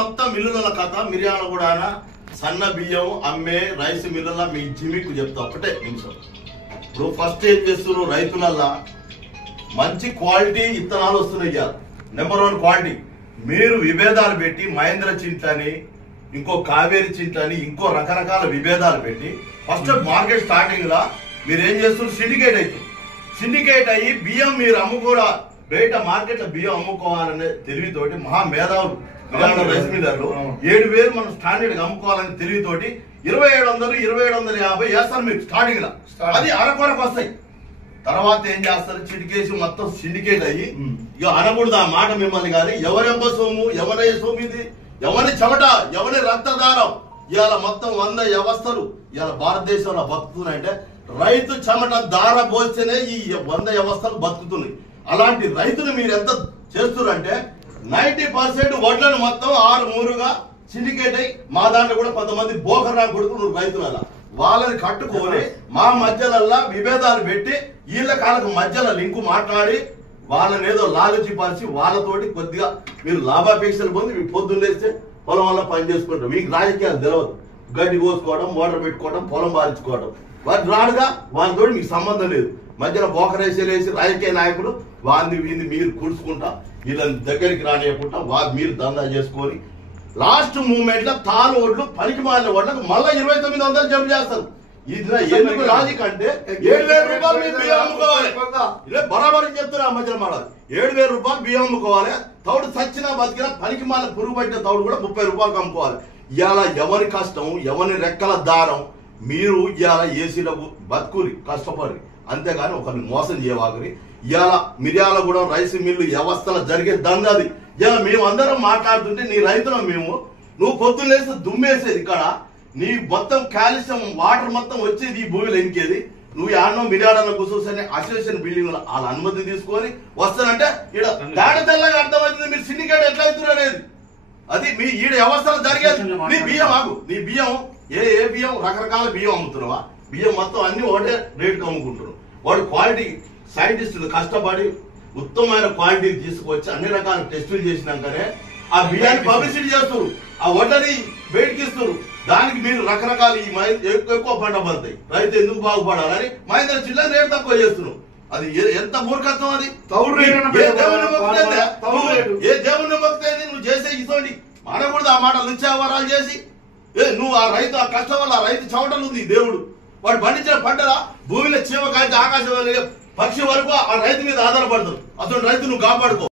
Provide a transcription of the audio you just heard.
మొత్తం మిల్లుల కథ మిర్యాల కూడా సన్న బియ్యం అమ్మే రైస్ మిల్లుల మీ జిమికు చెప్తా ఒకటే నిమిషం. ఇప్పుడు ఫస్ట్ ఏం చేస్తున్నారు రైతులల్లా మంచి క్వాలిటీ విత్తనాలు వస్తున్నాయి. Number 1 quality. మీరు విభేదాలు పెట్టి మహేంద్ర చింతని ఇంకో కావేరి చింతని ఇంకో రకరకాల విభేదాలు పెట్టి ఫస్ట్ మార్కెట్ స్టార్టింగ్ లా మీరు ఏం చేస్తున్నారు సిండికేట్ అవుతుంది. సిండికేట్ అయ్యి బియ్యం మీరు అమ్ముకోరా బయట మార్కెట్ లో బియ్యం అమ్ముకోవాలనే తెలివితోటి మహా మేధావులు రైస్ మిల్లర్లు 7,000 మనం స్టాండర్డ్ గా అమ్ముకోవాలని తెలివితోటి 2,700 2,750 వేస్తారు మీకు స్టార్టింగ్ లా. అది అరకొరకు వస్తాయి. తర్వాత ఏం చేస్తారు చిటికేసి మొత్తం సిండికేట్ అయ్యి ఇక అనకూడదు ఆ మాట మిమ్మల్ని కానీ ఎవరెంబ సొమ్ము ఎవరయ్య సొమ్ము ఇది ఎవరి చెమట ఎవరి రక్తదారం ఇవాళ మొత్తం 100 వ్యవస్థలు ఇవాళ భారతదేశంలో బతుకుతున్నాయంటే రైతు చెమట దార పోస్తేనే ఈ 100 వ్యవస్థలు బతుకుతున్నాయి. అలాంటి రైతులు మీరు ఎంత చేస్తున్నారంటే 90% వడ్లను మొత్తం 6 సిండికేట్ అయ్యి మా దాంట్లో కూడా కొంతమంది బోకరా కొడుకులు రైతుల వాళ్ళని కట్టుకొని మా మధ్యలల్లా విభేదాలు పెట్టి వీళ్ళ కాళ్ళకు మధ్యలో లింకు మాట్లాడి వాళ్ళని ఏదో లాలచి పరిచి వాళ్ళతోటి కొద్దిగా మీరు లాభాపేక్షలు పొంది మీకు పొద్దున్నేస్తే పొలం వల్ల పని చేసుకుంటారు. మీకు రాజకీయాలు తెలియదు. గడ్డి కోసుకోవడం మోటార్ పెట్టుకోవడం పొలం బారించుకోవడం వాటి రాడుగా వాళ్ళతో మీకు సంబంధం లేదు. మధ్యలో బోకరేసీలు వేసి రాజకీయ నాయకులు వాంది వీంది మీరు కూర్చుకుంటా వీళ్ళని దగ్గరికి రానియకుండా మీరు దందా చేసుకొని లాస్ట్ మూమెంట్ లో తాను ఓట్లు పనికి మాలిన ఓట్లకు మళ్ళీ 2,900 జమ చేస్తారు. ఇది ఎందుకు లాజిక్ అంటే 7,000 రూపాయలు మీరు బియ్యం అమ్ముకోవాలి. ఇదే బరాబరి చెప్తున్నా ఆ మధ్యలో మాట 7,000 రూపాయలు బియ్యం అమ్ముకోవాలి. తౌడు సచ్చినా బతికినా పనికి మాలిన పురుగు పట్టిన తౌడు కూడా 30 రూపాయలకు అమ్ముకోవాలి. ఇవాళ ఎవరి కష్టం ఎవరి రెక్కల దారం మీరు ఇవాళ ఏసీలకు బతుకురి కష్టపడి అంతేగాని ఒకరిని మోసం చేయవాగరి. ఇవాళ మిర్యాల కూడా రైస్ మిల్లు వ్యవస్థలో జరిగే దందాది. ఇలా మేము అందరం మాట్లాడుతుంటే నీ రైతులం మేము నువ్వు పొద్దున్నేసి దుమ్మేసేది ఇక్కడ నీ మొత్తం కాల్షియం వాటర్ మొత్తం వచ్చేది ఈ భూమిలో ఇంకేది నువ్వు ఆడనో మిర్యాడలో కూర్చొని అసోసియేషన్ బిల్డింగ్ వాళ్ళ అనుమతి తీసుకొని వస్తానంటే ఇక్కడ తేడా తెల్లగా అర్థమవుతుంది మీరు సిండికేట్ ఎట్లా అవుతున్నారు అనేది. అది మీ ఈడ వ్యవస్థలో జరిగేది. నీ బియ్యం ఆగు నీ బియ్యం ఏ బియ్యం రకరకాల బియ్యం అమ్ముతున్నావా బియ్యం మొత్తం అన్ని ఒకటే రేటుకి అమ్ముకుంటున్నావు. వాడు క్వాలిటీ సైంటిస్టులు కష్టపడి ఉత్తమమైన క్వాలిటీ తీసుకొచ్చి అన్ని రకాల టెస్టులు చేసినాకనే ఆ బియ్యాన్ని పబ్లిసిటీ చేస్తారు. ఆ వడ్డని బయటకి ఇస్తారు. దానికి మీరు రకరకాల ఈ ఎక్కువ పంట పడతాయి రైతు ఎందుకు బాగుపడాలని మహేంద్ర జిల్లా రేటు తక్కువ చేస్తున్నావు. అది ఎంత మూర్ఖత్వం. అది ఏ దేవుని మొక్కితే నువ్వు చేసే ఇతోండి అనకూడదు ఆ మాట లుచ్చావరాలు చేసి నువ్వు ఆ రైతు ఆ కష్టం వల్ల ఆ రైతు చవటలు ఉంది దేవుడు వాడు పండించిన పంటల భూమిలో చీమ కాల్చి ఆకాశం పక్షి వరకు ఆ రైతు మీద ఆధారపడతారు. అతను రైతు నువ్వు కాపాడుకో.